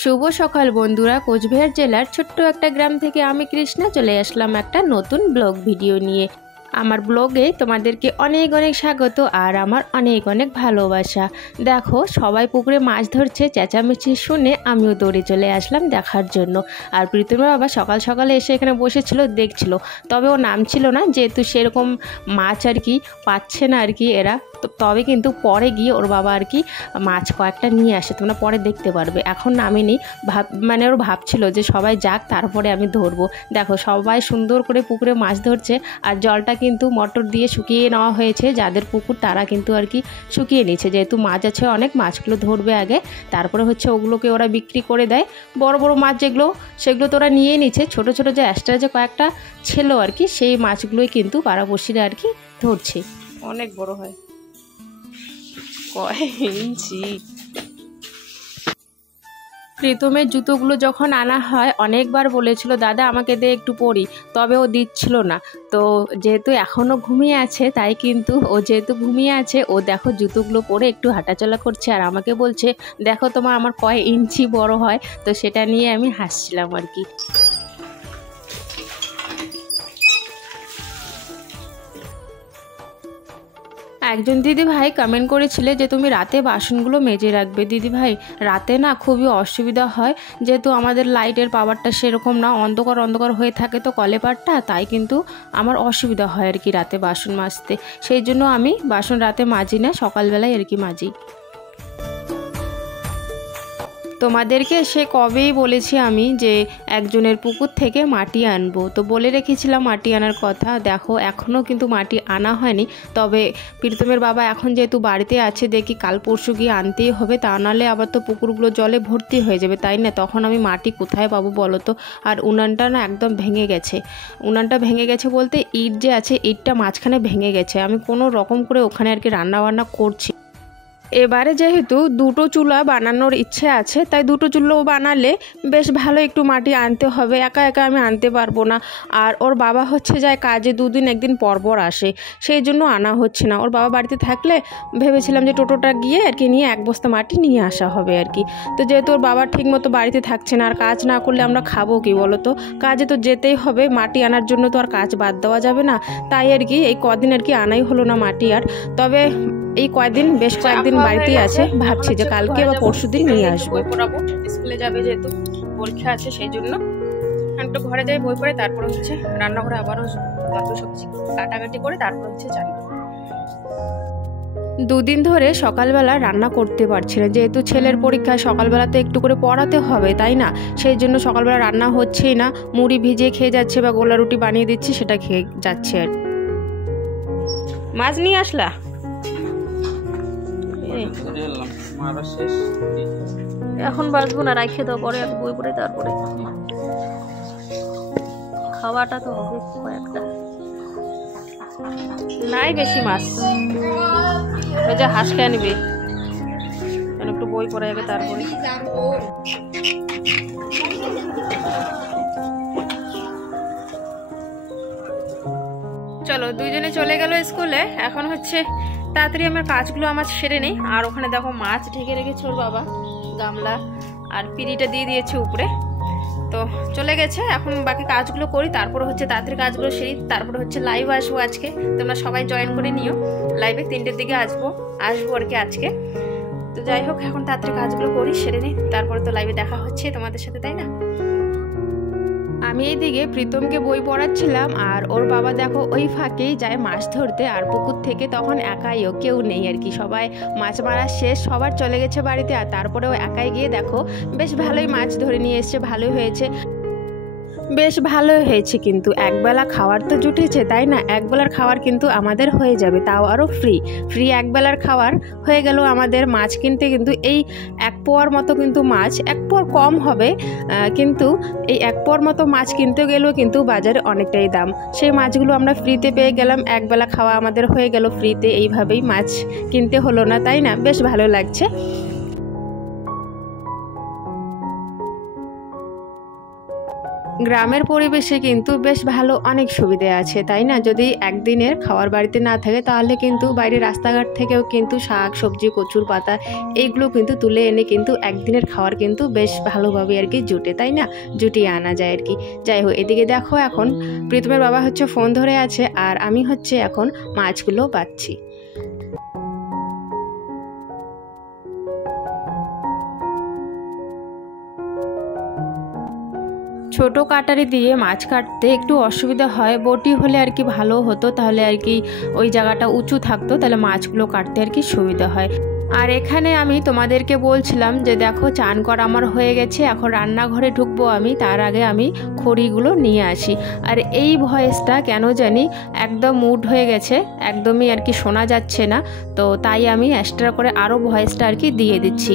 শুভ সকাল বন্ধুরা। কোচবিহার জেলার ছোট্ট একটা গ্রাম থেকে আমি কৃষ্ণা চলে আসলাম একটা নতুন ব্লগ ভিডিও নিয়ে। আমার ব্লগে তোমাদেরকে অনেক অনেক স্বাগত আর আমার অনেক অনেক ভালোবাসা। দেখো সবাই পুকুরে মাছ ধরছে, চেঁচামেচি শুনে আমিও দৌড়ে চলে আসলাম দেখার জন্য। আর প্রীতমের বাবা সকাল সকালে এসে এখানে বসেছিল, দেখছিল, তবে ও নামছিল না, যেহেতু সেরকম মাছ আর কি পাচ্ছে না আর কি এরা। তবে কিন্তু পরে গিয়ে ওর বাবা আর কি মাছ কয়েকটা নিয়ে আসে, তোমরা পরে দেখতে পারবে। এখন নামেনি, মানে ওর ভাবছিল যে সবাই যাক তারপরে আমি ধরবো। দেখো সবাই সুন্দর করে পুকুরে মাছ ধরছে, আর জলটা কিন্তু মোটর দিয়ে শুকিয়ে নেওয়া হয়েছে। যাদের পুকুর তারা কিন্তু আর কি শুকিয়ে নিচ্ছে, যেহেতু মাছ আছে অনেক, মাছগুলো ধরবে আগে, তারপরে হচ্ছে ওগুলোকে ওরা বিক্রি করে দেয়। বড় বড় মাছ যেগুলো সেগুলো তো ওরা নিয়ে নিচ্ছে, ছোট ছোট যে এক্সট্রা যে কয়েকটা ছিল আর কি সেই মাছগুলোই কিন্তু পাড়াপড়শিরা আর কি ধরছে। অনেক বড় হয়, কয় ইঞ্চি। প্রীতমের জুতোগুলো যখন আনা হয় অনেকবার বলেছিল দাদা আমাকে দে একটু পরি, তবে ও দিচ্ছিল না। তো যেহেতু এখনও ঘুমিয়ে আছে, তাই কিন্তু ও যেহেতু ঘুমিয়ে আছে ও দেখো জুতোগুলো পরে একটু হাঁটাচলা করছে, আর আমাকে বলছে দেখো তোমার আমার কয় ইঞ্চি বড় হয়। তো সেটা নিয়ে আমি হাসছিলাম আর কি। একজন দিদি ভাই কমেন্ট করেছিলে যে তুমি রাতে বাসনগুলো মেজে রাখবে। দিদি ভাই রাতে না খুবই অসুবিধা হয়, যেহেতু আমাদের লাইটের পাওয়ারটা সেরকম না, অন্ধকার অন্ধকার হয়ে থাকে তো কলেপারটা, তাই কিন্তু আমার অসুবিধা হয় আর কি রাতে বাসন মাজতে। সেই জন্য আমি বাসন রাতে মাজি না, সকালবেলায় আর কি মাজি। তোমাদেরকে সে কবেই বলেছি আমি যে একজনের পুকুর থেকে মাটি আনবো, তো বলে রেখেছিলাম মাটি আনার কথা। দেখো এখনও কিন্তু মাটি আনা হয়নি, তবে প্রীতমের বাবা এখন যেহেতু বাড়িতে আছে, দেখি কাল পরশু গিয়ে আনতেই হবে, তা নাহলে আবার তো পুকুরগুলো জলে ভর্তি হয়ে যাবে, তাই না? তখন আমি মাটি কোথায় পাবো বলো তো? আর উনানটা না একদম ভেঙে গেছে। উনানটা ভেঙে গেছে বলতে ইট যে আছে ইটটা মাঝখানে ভেঙে গেছে। আমি কোনো রকম করে ওখানে আর কি রান্নাবান্না করছি। এবারে যেহেতু দুটো চুলা বানানোর ইচ্ছে আছে, তাই দুটো চুলো বানালে বেশ ভালো একটু মাটি আনতে হবে, একা একা আমি আনতে পারবো না। আর ওর বাবা হচ্ছে যায় কাজে, দুদিন একদিন পর আসে, সেই জন্য আনা হচ্ছে না। ওর বাবা বাড়িতে থাকলে ভেবেছিলাম যে টোটোটা গিয়ে আর কি নিয়ে এক বস্তা মাটি নিয়ে আসা হবে আর কি। তো যেহেতু ওর বাবা ঠিক মতো বাড়িতে থাকছে না, আর কাজ না করলে আমরা খাবো কি বলো তো? কাজে তো যেতেই হবে, মাটি আনার জন্য তো আর কাজ বাদ দেওয়া যাবে না। তাই আর কি এই কদিন আর কি আনাই হলো না মাটি আর। তবে এই কয়েকদিন বেশ কয়েকদিন বাড়িতেই আছে, ভাবছি যে কালকে বা পরশু দিন নিয়ে আসবো। বই পড়াবো, স্কুলে যাবে যেহেতু পরীক্ষা আছে, সেই জন্য একটু ঘরে যাই বই পড়ে, তারপর হচ্ছে রান্না করে আবারও তরকারি সবজি কাটাকাটি করে তারপর হচ্ছে চান। দুদিন ধরে সকালবেলা রান্না করতে পারছি না, যেহেতু ছেলের পরীক্ষা, সকালবেলাতে একটু করে পড়াতে হবে তাই না? সেই জন্য সকালবেলা রান্না হচ্ছেই না, মুড়ি ভিজিয়ে খেয়ে যাচ্ছে বা গোলা রুটি বানিয়ে দিচ্ছি সেটা খেয়ে যাচ্ছে আর। মাছ নিয়ে আসলা? এখন বাঁচবো না, রাখে দাও, পরে আর বই পড়ে তারপরে খাওয়াটা তো হবে। কয়েকটা নাই বেশি মাছ, ওই যে হাঁস খেয়ে নিবে, একটু বই পড়ে যাবে তারপরে। চলো দুইজনে চলে গেল স্কুলে। এখন হচ্ছে তাড়াতাড়ি আমার কাজগুলো আমার সেরে নেই। আর ওখানে দেখো মাছ ঢেকে রেখেছে ওর বাবা, গামলা আর পিঁড়িটা দিয়ে দিয়েছে উপরে, তো চলে গেছে। এখন বাকি কাজগুলো করি, তারপরে হচ্ছে তাড়াতাড়ি কাজগুলো সেরি, তারপরে হচ্ছে লাইভ আসবো আজকে। তোমরা সবাই জয়েন করে নিও, লাইভে 3টের দিকে আসবো আর কি আজকে। তো যাই হোক এখন তাড়াতাড়ি কাজগুলো করি, সেরে নিই, তারপরে তো লাইভে দেখা হচ্ছে তোমাদের সাথে, তাই না? আমি এইদিকে প্রীতমকে বই পড়াচ্ছিলাম, আর ওর বাবা দেখো ওই ফাঁকেই যায় মাছ ধরতে। আর পুকুর থেকে তখন একাই, ও কেউ নেই আর কি, সবাই মাছ মারা শেষ, সবার চলে গেছে বাড়িতে, আর তারপরেও একাই গিয়ে দেখো বেশ ভালোই মাছ ধরে নিয়ে এসছে। ভালোই হয়েছে, বেশ ভালোই হয়েছে, কিন্তু একবেলা খাওয়ার তো জুটেছে তাই না? একবেলার খাওয়ার কিন্তু আমাদের হয়ে যাবে, তাও আরও ফ্রি একবেলার খাওয়ার হয়ে গেল আমাদের। মাছ কিনতে কিন্তু এই 1 পোয়ার মতো কিন্তু মাছ, 1 পোয়ার কম হবে, কিন্তু এই 1 পোয়ার মতো মাছ কিনতে গেলেও কিন্তু বাজারে অনেকটাই দাম। সেই মাছগুলো আমরা ফ্রিতে পেয়ে গেলাম, একবেলা খাওয়া আমাদের হয়ে গেল ফ্রিতে। এইভাবেই মাছ কিনতে হলো না, তাই না? বেশ ভালো লাগছে। গ্রামের পরিবেশে কিন্তু বেশ ভালো অনেক সুবিধে আছে, তাই না? যদি একদিনের খাওয়ার বাড়িতে না থাকে তাহলে কিন্তু বাইরে রাস্তাঘাট থেকেও কিন্তু শাক সবজি কচুর পাতা এইগুলো কিন্তু তুলে এনে কিন্তু একদিনের খাওয়ার কিন্তু বেশ ভালোভাবে আর কি জুটে, তাই না? জুটিয়ে আনা যায় আর কি। যাই হোক, এদিকে দেখো এখন প্রীতমের বাবা হচ্ছে ফোন ধরে আছে আর আমি হচ্ছে এখন মাছগুলো বাছছি। ছোট কাটারি দিয়ে মাছ কাটতে একটু অসুবিধা হয়, বটি হলে আর কি ভালো হতো, তাহলে আর কি ওই জায়গাটা উঁচু থাকতো, তাহলে মাছগুলো কাটতে আর কি সুবিধা হয়। আর এখানে আমি তোমাদেরকে বলছিলাম যে দেখো চান করা আমার হয়ে গেছে, এখন রান্নাঘরে ঢুকবো আমি, তার আগে আমি খড়িগুলো নিয়ে আসি। আর এই ভয়েসটা কেন জানি একদম মুড হয়ে গেছে, একদমই আর কি শোনা যাচ্ছে না, তো তাই আমি এক্সট্রা করে আরও ভয়েসটা আর কি দিয়ে দিচ্ছি।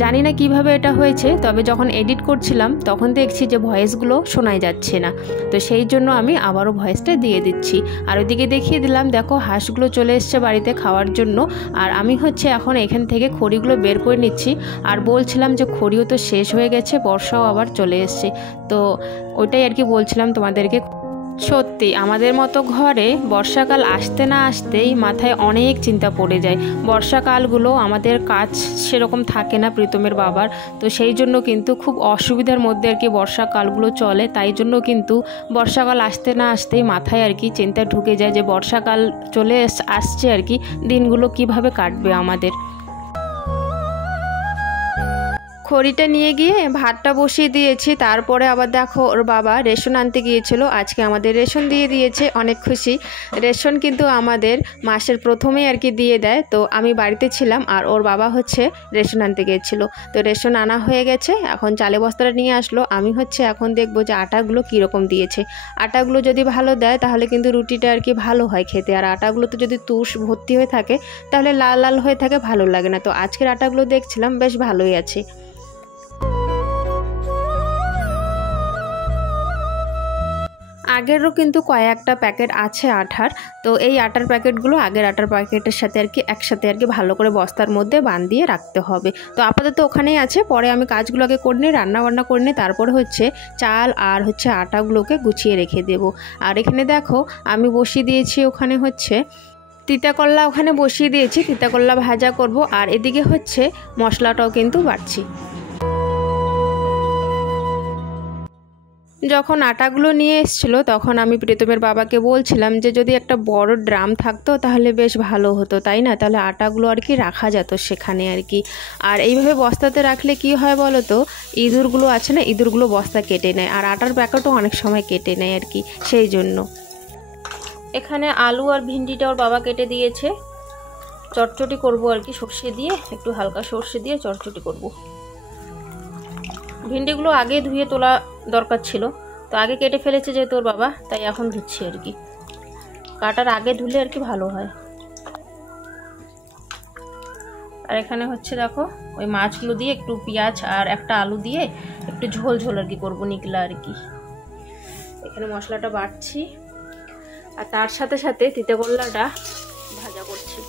জানি না কিভাবে এটা হয়েছে, তবে যখন এডিট করছিলাম তখন দেখছি যে ভয়েসগুলো শোনাই যাচ্ছে না, তো সেই জন্য আমি আবারও ভয়েসটা দিয়ে দিচ্ছি। আর ওইদিকে দেখিয়ে দিলাম, দেখো হাঁসগুলো চলে এসছে বাড়িতে খাওয়ার জন্য। আর আমি হচ্ছে এখন এখান থেকে খড়িগুলো বের করে নিচ্ছি। আর বলছিলাম যে খড়িও তো শেষ হয়ে গেছে, বর্ষাও আবার চলে এসছে, তো ওইটাই আর কি বলছিলাম তোমাদেরকে। সত্যি আমাদের মতো ঘরে বর্ষাকাল আসতে না আসতেই মাথায় অনেক চিন্তা পড়ে যায়। বর্ষাকালগুলো আমাদের কাজ সেরকম থাকে না প্রীতমের বাবার, তো সেই জন্য কিন্তু খুব অসুবিধার মধ্যে আর কি বর্ষাকালগুলো চলে। তাই জন্য কিন্তু বর্ষাকাল আসতে না আসতেই মাথায় আর কি চিন্তা ঢুকে যায় যে বর্ষাকাল চলে আসছে আর কি, দিনগুলো কিভাবে কাটবে আমাদের। খড়িটা নিয়ে গিয়ে ভাতটা বসিয়ে দিয়েছি, তারপরে আবার দেখো ওর বাবা রেশন আনতে গিয়েছিল, আজকে আমাদের রেশন দিয়ে দিয়েছে, অনেক খুশি। রেশন কিন্তু আমাদের মাসের প্রথমেই আর কি দিয়ে দেয়, তো আমি বাড়িতে ছিলাম আর ওর বাবা হচ্ছে রেশন আনতে গিয়েছিল, তো রেশন আনা হয়ে গেছে, এখন চালে বস্তাটা নিয়ে আসলো। আমি হচ্ছে এখন দেখবো যে আটাগুলো কীরকম দিয়েছে। আটাগুলো যদি ভালো দেয় তাহলে কিন্তু রুটিটা আর কি ভালো হয় খেতে, আর আটাগুলো তো যদি তুষ ভর্তি হয়ে থাকে তাহলে লাল লাল হয়ে থাকে, ভালো লাগে না। তো আজকের আটাগুলো দেখছিলাম বেশ ভালোই আছে। আগেরও কিন্তু কয়েকটা প্যাকেট আছে আটার, তো এই আটার প্যাকেটগুলো আগের আটার প্যাকেটের সাথে আর কি একসাথে আর কি ভালো করে বস্তার মধ্যে বাঁধিয়ে রাখতে হবে। তো আপাতত ওখানেই আছে, পরে আমি কাজগুলো আগে করে নিই, রান্নাবান্না করে নিই, তারপরে হচ্ছে চাল আর হচ্ছে আটাগুলোকে গুছিয়ে রেখে দেব। আর এখানে দেখো আমি বসিয়ে দিয়েছি ওখানে হচ্ছে তিতাকরলা, ওখানে বসিয়ে দিয়েছি তিতাকরলা ভাজা করব। আর এদিকে হচ্ছে মশলাটাও কিন্তু বাটছি। যখন আটাগুলো নিয়ে এসেছিলো তখন আমি প্রীতমের বাবাকে বলছিলাম যে যদি একটা বড় ড্রাম থাকতো তাহলে বেশ ভালো হতো, তাই না? তাহলে আটাগুলো আর কি রাখা যেত সেখানে আর কি। আর এইভাবে বস্তাতে রাখলে কি হয় বলো তো, ইঁদুরগুলো আছে না, ইঁদুরগুলো বস্তা কেটে নেয়, আর আটার প্যাকেটও অনেক সময় কেটে নেয় আর কি, সেই জন্য। এখানে আলু আর ভিন্ডিটা ওর বাবা কেটে দিয়েছে, চটচটি করব আর কি, সর্ষে দিয়ে, একটু হালকা সর্ষে দিয়ে চটচটি করব। ভিন্ডিগুলো আগে ধুয়ে তোলা দরকার ছিল, তো আগে কেটে ফেলেছে যেহেতু ওর বাবা, তাই এখন ধুচ্ছি আর কি। কাটার আগে ধুলে আর কি ভালো হয়। আর এখানে হচ্ছে দেখো ওই মাছগুলো দিয়ে একটু পেঁয়াজ আর একটা আলু দিয়ে একটু ঝোল ঝোল আর কি করবো, নিকলা আর কি। এখানে মশলাটা বাটছি আর তার সাথে সাথে তিতাকরলাটা ভাজা করছি।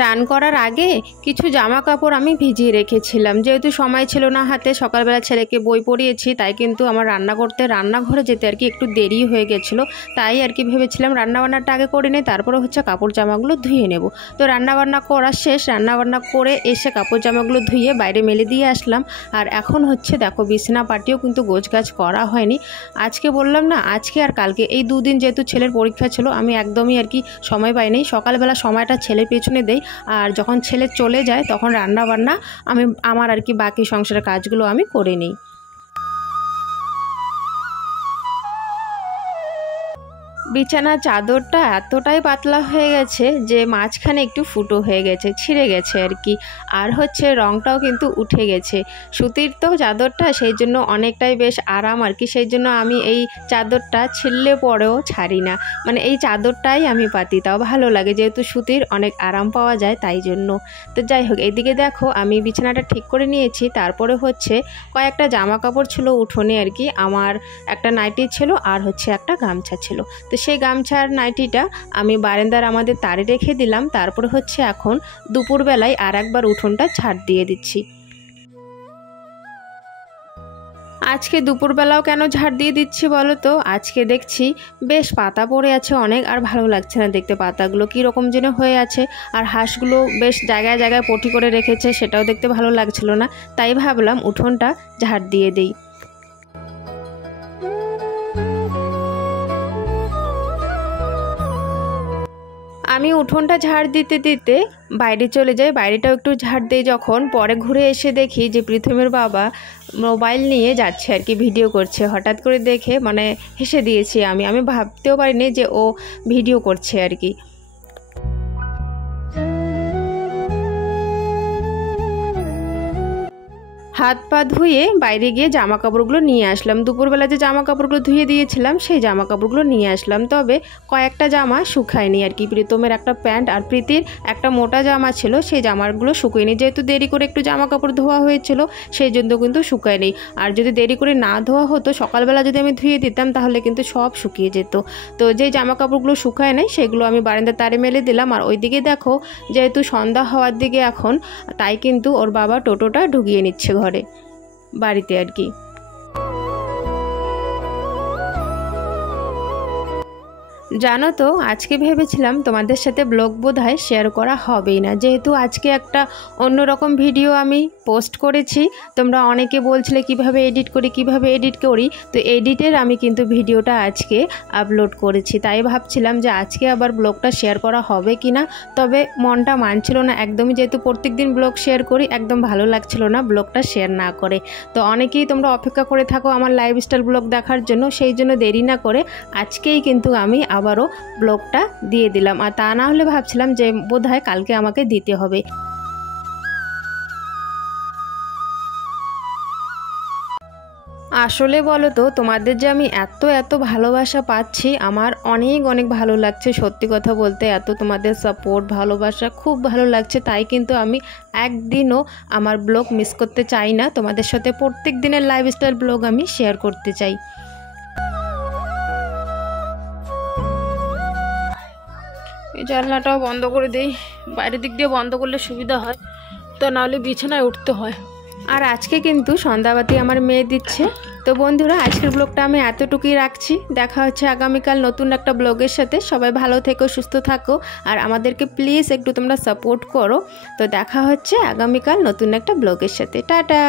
চান করার আগে কিছু জামা কাপড় আমি ভিজিয়ে রেখেছিলাম, যেহেতু সময় ছিল না হাতে, সকালবেলা ছেলেকে বই পড়িয়েছি, তাই কিন্তু আমার রান্নাঘরে যেতে আর কি একটু দেরি হয়ে গেছিলো, তাই আর কি ভেবেছিলাম রান্নাবান্নাটা আগে করে নিই, তারপরে হচ্ছে কাপড় জামাগুলো ধুয়ে নেব। তো রান্নাবান্না করা শেষ, রান্নাবান্না করে এসে কাপড় জামাগুলো ধুয়ে বাইরে মেলে দিয়ে আসলাম। আর এখন হচ্ছে দেখো বিছানা পাটিও কিন্তু গোছগাছ করা হয়নি, আজকে বললাম না, আজকে আর কালকে এই দুদিন যেহেতু ছেলের পরীক্ষা ছিল, আমি একদমই আর কি সময় পাইনি। সকালবেলা সময়টা ছেলের পেছনে দেই, আর যখন ছেলে চলে যায় তখন রান্না বান্না আমার আর কি বাকি সংসারের কাজগুলো আমি করে নিই। বিছানার চাদরটা এতটাই পাতলা হয়ে গেছে যে মাঝখানে একটু ফুটো হয়ে গেছে, ছিঁড়ে গেছে আর কি। আর হচ্ছে রঙটাও কিন্তু উঠে গেছে। সুতির তো চাদরটা, সেই জন্য অনেকটাই বেশ আরাম আর কি, সেই জন্য আমি এই চাদরটা ছিঁড়লে পরেও ছাড়ি না, মানে এই চাদরটাই আমি পাতি, তাও ভালো লাগে, যেহেতু সুতির অনেক আরাম পাওয়া যায় তাই জন্য। তো যাই হোক, এইদিকে দেখো আমি বিছানাটা ঠিক করে নিয়েছি, তারপরে হচ্ছে কয়েকটা জামা কাপড় ছিল উঠোনে আর কি, আমার একটা নাইটি ছিল আর হচ্ছে একটা গামছা ছিল, তো সেই গামছার নাইটিটা আমি বারান্দার আমাদের তারে রেখে দিলাম। তারপরে হচ্ছে এখন দুপুরবেলায় আর একবার উঠোনটা ঝাড় দিয়ে দিচ্ছি। আজকে দুপুরবেলাও কেন ঝাড় দিয়ে দিচ্ছি বলো তো, আজকে দেখছি বেশ পাতা পড়ে আছে অনেক, আর ভালো লাগছে না দেখতে, পাতাগুলো কীরকম যেন হয়ে আছে, আর হাঁসগুলো বেশ জায়গায় জায়গায় পটি করে রেখেছে, সেটাও দেখতে ভালো লাগছিল না। তাই ভাবলাম উঠোনটা ঝাড় দিয়ে দিই। আমি উঠোনটা ঝাড় দিতে দিতে বাইরে চলে যাই, বাইরেটাও একটু ঝাড় দিই। যখন পরে ঘুরে এসে দেখি যে প্রীতমের বাবা মোবাইল নিয়ে যাচ্ছে আর কি, ভিডিও করছে। হঠাৎ করে দেখে মানে হেসে দিয়েছি আমি ভাবতেও পারিনি যে ও ভিডিও করছে আর কি। হাত পা ধুয়ে বাইরে গিয়ে জামা কাপড়গুলো নিয়ে আসলাম। দুপুরবেলা যে জামা কাপড়গুলো ধুয়ে দিয়েছিলাম সেই জামা কাপড়গুলো নিয়ে আসলাম, তবে কয়েকটা জামা শুকায়নি আর কি। প্রীতমের একটা প্যান্ট আর প্রীতির একটা মোটা জামা ছিল, সেই জামাগুলো শুকোয়নি। যেহেতু দেরি করে একটু জামা কাপড় ধোয়া হয়েছিল সেই জন্য কিন্তু শুকায়নি। আর যদি দেরি করে না ধোয়া হতো, সকালবেলা যদি আমি ধুয়ে দিতাম তাহলে কিন্তু সব শুকিয়ে যেত। তো যেই জামা কাপড়গুলো শুকায় নাই সেগুলো আমি বারান্দার তারে মেলে দিলাম। আর ওইদিকে দেখো, যেহেতু সন্ধ্যা হওয়ার দিকে এখন, তাই কিন্তু ওর বাবা টোটোটা ঢুকিয়ে নিচ্ছে ঘরে বাড়িতে আর কি। জানো তো, আজকে ভেবেছিলাম তোমাদের সাথে ব্লগ বোধহয় শেয়ার করা হবেই না, যেহেতু আজকে একটা অন্যরকম ভিডিও আমি পোস্ট করেছি। তোমরা অনেকে বলছিলে কিভাবে এডিট করি, তো এডিটের আমি কিন্তু ভিডিওটা আজকে আপলোড করেছি। তাই ভাবছিলাম যে আজকে আবার ব্লগটা শেয়ার করা হবে কি না, তবে মনটা মানছিল না একদমই, যেহেতু প্রত্যেক দিন ব্লগ শেয়ার করি, একদম ভালো লাগছিল না ব্লগটা শেয়ার না করে। তো অনেকেই তোমরা অপেক্ষা করে থাকো আমার লাইফস্টাইল ব্লগ দেখার জন্য, সেই জন্য দেরি না করে আজকেই কিন্তু আমি আবারও ব্লগটা দিয়ে দিলাম। আর তা না হলে ভাবছিলাম যে বোধহয় কালকে আমাকে দিতে হবে। আসলে বলো তো, তোমাদের যে আমি এত ভালোবাসা পাচ্ছি, আমার অনেক ভালো লাগছে। সত্যি কথা বলতে, এত তোমাদের সাপোর্ট ভালোবাসা খুব ভালো লাগছে। তাই কিন্তু আমি একদিনও আমার ব্লগ মিস করতে চাই না, তোমাদের সাথে প্রত্যেক দিনের লাইফস্টাইল ব্লগ আমি শেয়ার করতে চাই। এই জানলাটাও বন্ধ করে দেই, বাইরের দিক দিয়ে বন্ধ করলে সুবিধা হয়, তো নাহলে বিছানায় উঠতে হয়। আর আজকে কিন্তু সন্ধ্যাবাতি আমার মেয়ে দিচ্ছে। তো বন্ধুরা, আজকের ব্লগটা আমি এতটুকুই রাখছি। দেখা হচ্ছে আগামীকাল নতুন একটা ব্লগের সাথে। সবাই ভালো থেকো, সুস্থ থাকো, আর আমাদেরকে প্লিজ একটু তোমরা সাপোর্ট করো। তো দেখা হচ্ছে আগামীকাল নতুন একটা ব্লগের সাথে। টাটা।